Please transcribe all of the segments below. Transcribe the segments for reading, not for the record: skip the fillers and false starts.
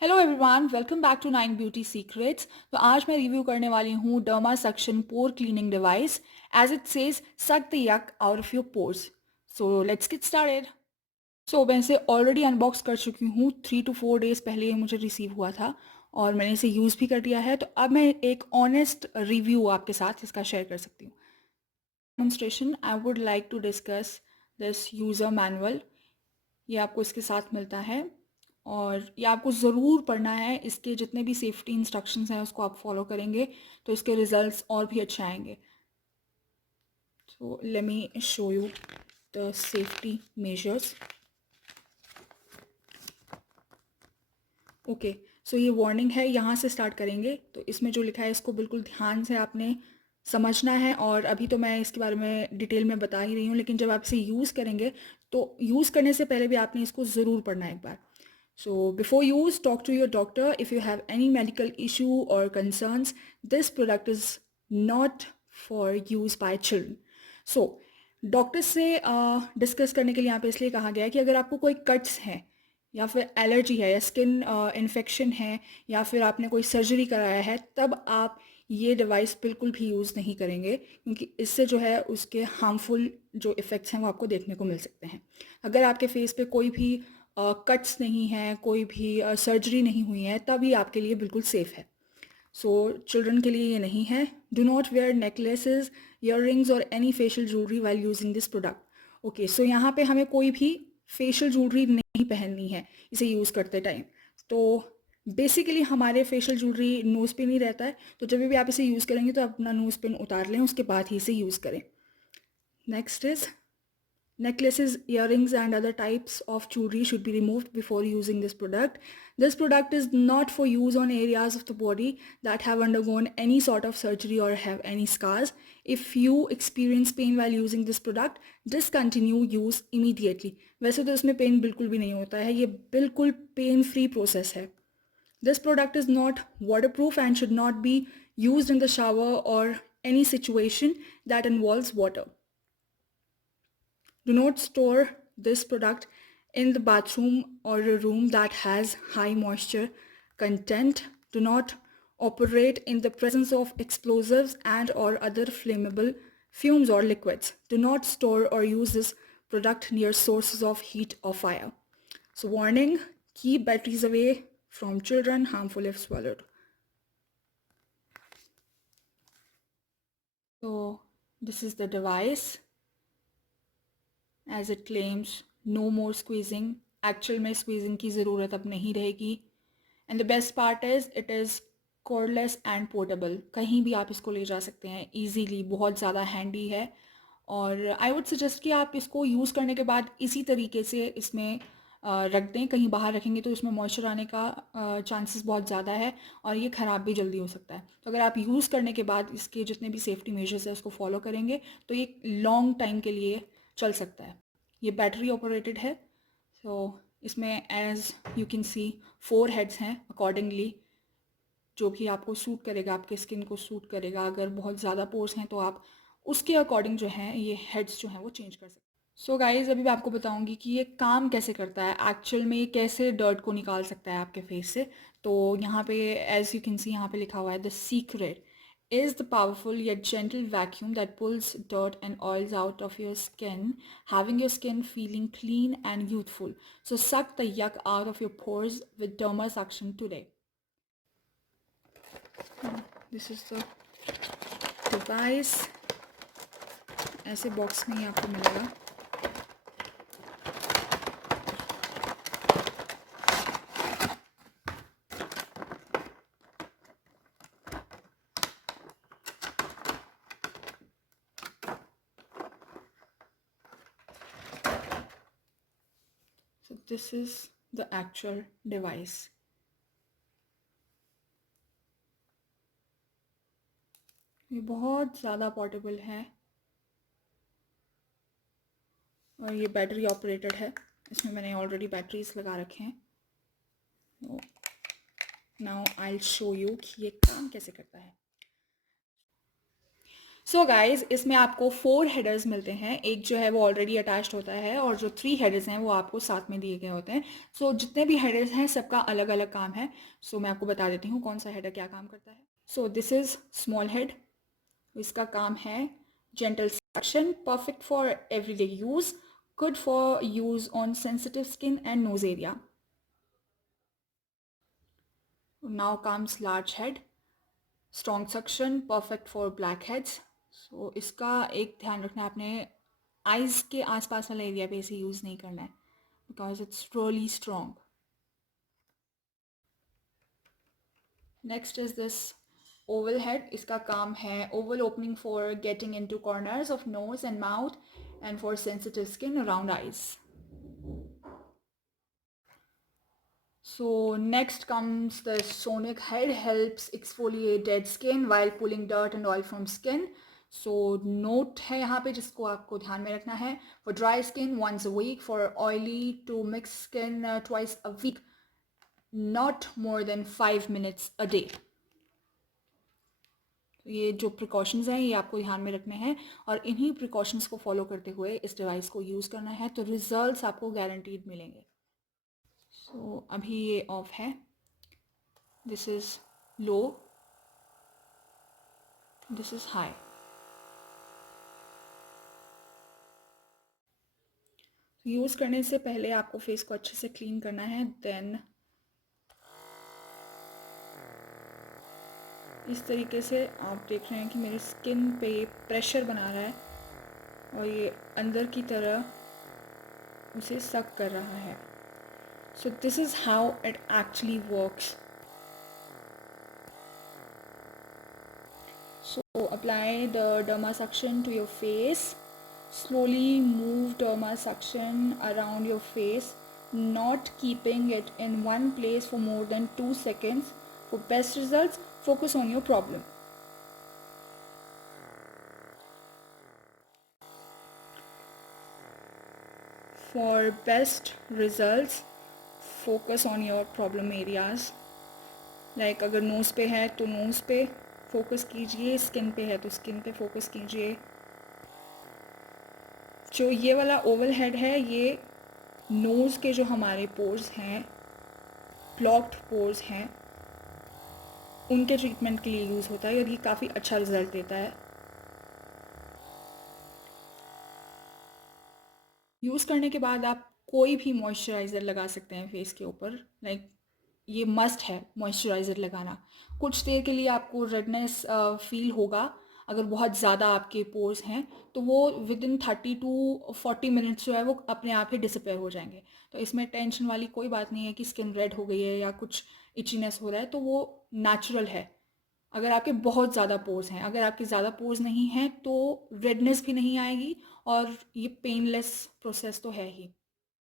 Hello everyone, welcome back to nine beauty secrets. तो आज मैं रिव्यू करने वाली हूँ derma suction pore cleaning device. As it says, suck the yuck out of your pores. So let's get started. So मैं इसे already unbox कर चुकी हूँ। 3 to 4 days पहले ये मुझे रिसीव हुआ था और मैंने इसे यूज़ भी कर दिया है। तो अब मैं एक ऑनेस्ट रिव्यू आपके साथ इसका शेयर कर सकती हूँ। Demonstration, I would like to discuss this user manual. ये आपको इसके साथ मिलता है और ये आपको ज़रूर पढ़ना है। इसके जितने भी सेफ्टी इंस्ट्रक्शंस हैं उसको आप फॉलो करेंगे तो इसके रिजल्ट्स और भी अच्छे आएंगे। So let me show you the safety measures. Okay, so ये वार्निंग है, यहाँ से स्टार्ट करेंगे। तो इसमें जो लिखा है इसको बिल्कुल ध्यान से आपने समझना है। और अभी तो मैं इसके बारे में डिटेल में बता ही रही हूँ, लेकिन जब आप इसे यूज़ करेंगे तो यूज़ करने से पहले भी आपने इसको ज़रूर पढ़ना है एक बार। So before use, talk to your doctor if you have any medical issue or concerns. This product is not for use by children. So doctor से डिस्कस करने के लिए यहाँ पे इसलिए कहा गया है कि अगर आपको कोई कट्स हैं या फिर एलर्जी है या स्किन इन्फेक्शन है या फिर आपने कोई सर्जरी कराया है, तब आप ये डिवाइस बिल्कुल भी यूज़ नहीं करेंगे, क्योंकि इससे जो है उसके हार्मफुल जो इफ़ेक्ट्स हैं वो आपको देखने को मिल सकते हैं। अगर आपके फेस पे कोई भी कट्स नहीं हैं, कोई भी सर्जरी नहीं हुई है, तब ये आपके लिए बिल्कुल सेफ़ है। सो चिल्ड्रन के लिए ये नहीं है। Do not wear necklaces, earrings और any facial jewellery while using this product. Okay, so यहाँ पे हमें कोई भी फेशियल ज्वेलरी नहीं पहननी है इसे यूज़ करते टाइम। तो बेसिकली हमारे फेशियल ज्वेलरी नोज़ पे नहीं रहता है, तो जब भी आप इसे यूज़ करेंगे तो अपना नोज़ पिन उतार लें, उसके बाद ही इसे यूज़ करें। Next is necklaces, earrings, and other types of jewelry should be removed before using this product. This product is not for use on areas of the body that have undergone any sort of surgery or have any scars. If you experience pain while using this product, discontinue use immediately. वैसे तो इसमें pen बिल्कुल भी नहीं होता है, ये बिल्कुल पेन फ्री प्रोसेस है। This product is not waterproof and should not be used in the shower or any situation that involves water. Do not store this product in the bathroom or a room that has high moisture content. Do not operate in the presence of explosives and or other flammable fumes or liquids. Do not store or use this product near sources of heat or fire. So warning, keep batteries away from children, harmful if swallowed. So this is the device. As it claims no more squeezing. Actual में squeezing की ज़रूरत अब नहीं रहेगी। And the best part is it is cordless and portable. कहीं भी आप इसको ले जा सकते हैं ईजीली, बहुत ज़्यादा हैंडी है। और आई वुड सजेस्ट कि आप इसको यूज़ करने के बाद इसी तरीके से इसमें रख दें। कहीं बाहर रखेंगे तो इसमें मॉइस्चर आने का चांसेस बहुत ज़्यादा है और ये ख़राब भी जल्दी हो सकता है। तो अगर आप यूज़ करने के बाद इसके जितने भी सेफ्टी मेजर्स है उसको फॉलो करेंगे तो ये लॉन्ग टाइम के लिए चल सकता है। ये बैटरी ऑपरेटेड है। सो इसमें as you can see 4 heads हैं अकॉर्डिंगली, जो भी आपको सूट करेगा, आपके स्किन को सूट करेगा। अगर बहुत ज़्यादा पोर्स हैं तो आप उसके अकॉर्डिंग जो हैं ये हेड्स जो हैं वो चेंज कर सकते हैं। सो गाइज़, अभी मैं आपको बताऊंगी कि ये काम कैसे करता है, एक्चुअल में ये कैसे डर्ट को निकाल सकता है आपके फेस से। तो यहाँ पे एज यू कैन सी यहाँ पे लिखा हुआ है the secret is the powerful yet gentle vacuum that pulls dirt and oils out of your skin, having your skin feeling clean and youthful. So suck the yuck out of your pores with Derma Suction today. This is the device. ऐसे box में ही आपको मिलेगा। So this is the actual device. ये बहुत ज़्यादा portable है और ये बैटरी ऑपरेटेड है। इसमें मैंने ऑलरेडी बैटरीज लगा रखे हैं। Now I will show you कि ये काम कैसे करता है। सो गाइज इसमें आपको 4 हेडर्स मिलते हैं, एक जो है वो ऑलरेडी अटैच्ड होता है और जो 3 हेडर्स हैं वो आपको साथ में दिए गए होते हैं। सो जितने भी हेडर्स हैं सबका अलग अलग काम है। सो मैं आपको बता देती हूँ कौन सा हेडर क्या काम करता है। So this is small head, इसका काम है gentle suction, perfect for everyday use, good for use on sensitive skin and nose area. Now comes large head, strong suction, perfect for blackheads. So इसका एक ध्यान रखना है, आपने eyes के आसपास वाला एरिया पे इसे यूज़ नहीं करना है because it's really strong. Next is this Oval head, इसका काम है Oval opening for getting into corners of nose and mouth and for sensitive skin around eyes. So next comes the sonic head, helps exfoliate dead skin while pulling dirt and oil from skin. So note है यहाँ पे जिसको आपको ध्यान में रखना है, for dry skin once a week, for oily to mixed skin twice a week, not more than 5 minutes a day. तो ये जो प्रिकॉशंस हैं ये आपको ध्यान में रखने हैं और इन्हीं प्रिकॉशंस को फॉलो करते हुए इस डिवाइस को यूज़ करना है, तो रिजल्ट्स आपको गारंटीड मिलेंगे। सो अभी ये ऑफ है, this is low, this is high. Use करने से पहले आपको फेस को अच्छे से क्लीन करना है, देन इस तरीके से आप देख रहे हैं कि मेरी स्किन पे प्रेशर बना रहा है और ये अंदर की तरह उसे सक कर रहा है। So this is how it actually works. So apply the derma suction to your face. Slowly move derma suction around your face, not keeping it in one place for more than 2 seconds. For best results, focus on your problem. For best results, focus on your problem areas. Like अगर nose पे है तो nose पे focus कीजिए, skin पे है तो skin पे फोकस कीजिए। जो ये वाला ओवल हेड है ये नोज़ के जो हमारे पोर्स हैं, ब्लॉक्ड पोर्स हैं, उनके ट्रीटमेंट के लिए यूज़ होता है और ये काफ़ी अच्छा रिजल्ट देता है। यूज़ करने के बाद आप कोई भी मॉइस्चराइज़र लगा सकते हैं फेस के ऊपर, लाइक ये मस्ट है मॉइस्चराइज़र लगाना। कुछ देर के लिए आपको रेडनेस फील होगा, अगर बहुत ज़्यादा आपके पोर्स हैं तो वो विद इन 30 टू 40 मिनट्स जो है वो अपने आप ही डिसअपेयर हो जाएंगे। तो इसमें टेंशन वाली कोई बात नहीं है कि स्किन रेड हो गई है या कुछ इचीनेस हो रहा है, तो वो नेचुरल है। अगर आपके बहुत ज़्यादा पोर्स हैं, अगर आपके ज़्यादा पोर्स नहीं हैं तो रेडनेस भी नहीं आएगी और ये पेनलेस प्रोसेस तो है ही।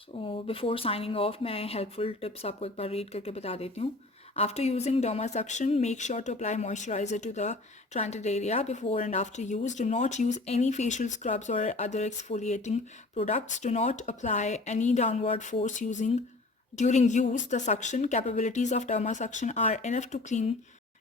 सो बिफोर साइनिंग ऑफ मैं हेल्पफुल टिप्स आपको एक बार रीड करके बता देती हूँ। After using derma suction, make sure to apply moisturiser to the treated area before and after use. Do not use any facial scrubs और other exfoliating products. Do not apply any downward force using during use. The suction capabilities of derma suction are enough to clean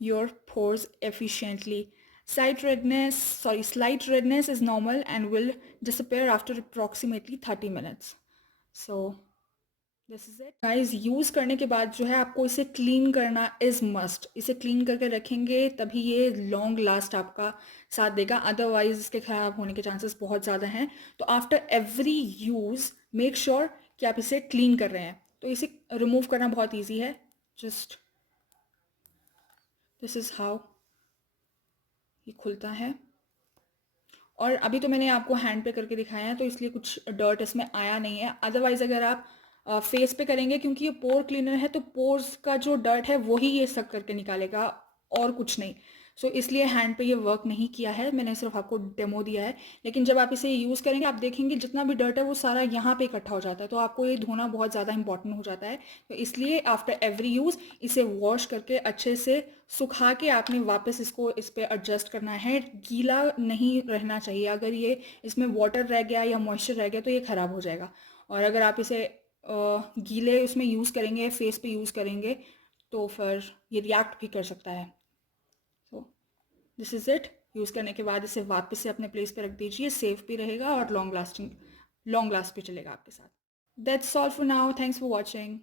your pores efficiently. Slight redness is normal and will disappear after approximately 30 minutes. So this is it guys. Use करने के बाद जो है आपको इसे clean करना is must. इसे clean करके रखेंगे तभी ये लॉन्ग लास्ट आपका साथ देगा, अदरवाइज इसके ख़राब होने के चांसेस बहुत ज़्यादा हैं। तो after every use make sure कि आप इसे क्लीन कर रहे हैं। तो इसे रिमूव करना बहुत ईजी है, जस्ट दिस इज़ हाउ ये खुलता है। और अभी तो मैंने आपको हैंड पे करके दिखाया है तो इसलिए कुछ डर्ट इसमें आया नहीं है। अदरवाइज़ अगर आप फेस पे करेंगे, क्योंकि ये पोर क्लीनर है तो पोर्स का जो डर्ट है वही ये सक करके निकालेगा और कुछ नहीं। सो इसलिए हैंड पे ये वर्क नहीं किया है, मैंने सिर्फ आपको डेमो दिया है। लेकिन जब आप इसे यूज़ करेंगे आप देखेंगे जितना भी डर्ट है वो सारा यहाँ पे इकट्ठा हो जाता है, तो आपको ये धोना बहुत ज़्यादा इंपॉर्टेंट हो जाता है। तो इसलिए आफ्टर एवरी यूज़ इसे वॉश करके अच्छे से सुखा के आपने वापस इसको इस पर एडजस्ट करना है। गीला नहीं रहना चाहिए, अगर ये इसमें वाटर रह गया या मॉइस्चर रह गया तो ये ख़राब हो जाएगा। और अगर आप इसे गीले उसमें यूज़ करेंगे, फेस पे यूज़ करेंगे तो फिर ये रिएक्ट भी कर सकता है। So this is it. Use करने के बाद इसे वापस से अपने प्लेस पे रख दीजिए, सेफ भी रहेगा और लॉन्ग लास्ट भी चलेगा आपके साथ। That's all for now, thanks for watching.